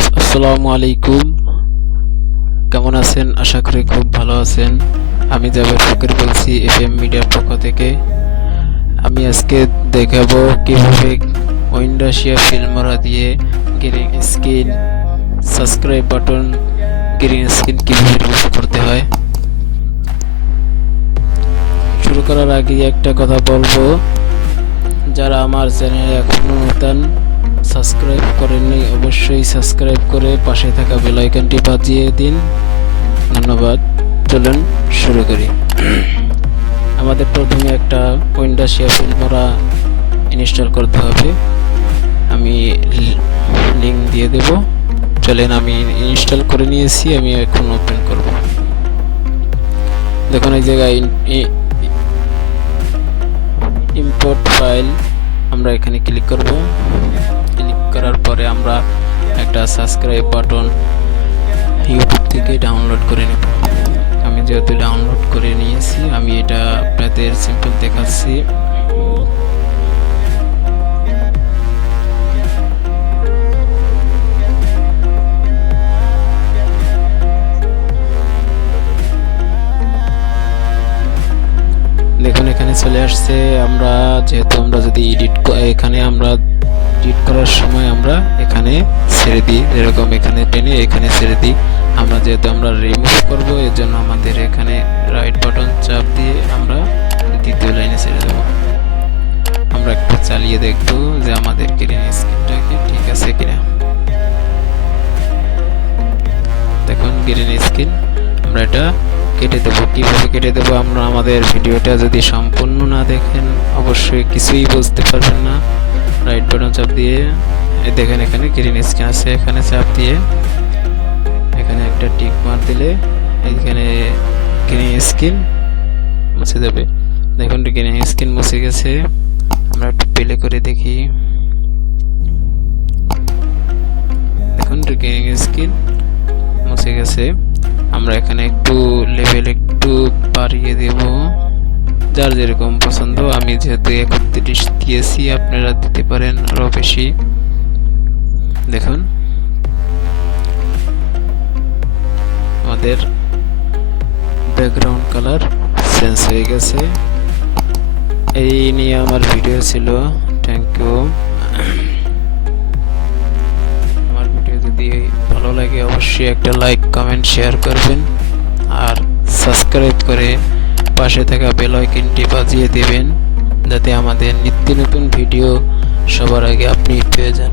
Viewers, আসসালামু আলাইকুম। কেমন আছেন? আশা করি খুব ভালো আছেন। আমি জাবের ফকির বলছি এফএম মিডিয়ার পক্ষ থেকে। আমি আজকে দেখাবো কিভাবে ওয়েন্ডারশিয়ার ফিল্মোরা দিয়ে green screen, subscribe button, green screen কিভাবে রিমুভ করতে হয়। শুরু করার আগে একটা কথা বলবো, যারা আমার চ্যানেলে এখনো নতুন সাবস্ক্রাইব করেননি অবশ্যই সাবস্ক্রাইব করে পাশে থাকা বেল আইকনটি বাজিয়ে দিন। ধন্যবাদ। চলুন শুরু করি। আমাদের প্রথমে একটা ওয়েন্ডারশিয়ার ফিল্মোরা ইনস্টল করতে হবে। আমি লিংক দিয়ে দেব। চলেন, আমি ইনস্টল করে নিয়েছি, আমি এখন ওপেন করব। দেখুন এই জায়গায় ইম্পোর্ট ফাইল, আমরা এখানে ক্লিক করব। ক্লিক করার পরে আমরা একটা সাবস্ক্রাইব বাটন ইউটিউব থেকে ডাউনলোড করে নেব। আমি যেহেতু ডাউনলোড করে নিয়েছি, আমি এটা আপনাদের সিম্পল দেখাচ্ছি। দেখুন এখানে চলে আসছে। আমরা যদি এখানে আমরা এডিট করার সময় আমরা এখানে ছেড়ে দিই, যেরকম এখানে টেনে এখানে ছেড়ে দিই। যেহেতু আমরা রিমুভ করব, এর জন্য আমাদের এখানে রাইট বাটন চাপ দিয়ে আমরা দ্বিতীয় লাইনে ছেড়ে দেব। আমরা একটু চালিয়ে দেখব যে আমাদের গ্রিন স্ক্রিনটা কি ঠিক আছে কিনা। দেখুন গ্রিন স্ক্রিন। আমরা এটা কেটে দেবো। কীভাবে কেটে দেবো? আমরা আমাদের ভিডিওটা যদি সম্পূর্ণ না দেখেন অবশ্যই কিছুই বুঝতে পারবেন না। রাইট বাটন চাপ দিয়ে দেখেন এখানে গ্রিন স্ক্রিন আছে, এখানে চাপ দিয়ে এখানে একটা টিক মার দিলে এখানে গ্রিন স্ক্রিন মুছে যাবে। দেখুন গ্রিন স্ক্রিন মুছে গেছে। আমরা একটু প্লে করে দেখি। দেখুন গ্রিন স্ক্রিন মুছে গেছে। আমরা এখানে একটু লেভেল একটু বাড়িয়ে দেব, যার যেরকম পছন্দ। আমি যেহেতু 31 দিয়েছি, আপনারা দিতে পারেন আরো বেশি। দেখুন আমাদের ব্যাকগ্রাউন্ড কালার চেঞ্জ হয়ে গেছে। এই নিয়ে আমার ভিডিও ছিল। Thank you. আমার ভিডিও যদি ভালো লাগে অবশ্যই একটা লাইক, কমেন্ট, শেয়ার করবেন আর সাবস্ক্রাইব করে পাশে থাকা বেল আইকনটি বাজিয়ে দেবেন, যাতে আমাদের নিত্য নতুন ভিডিও সবার আগে আপনি পেয়ে যান।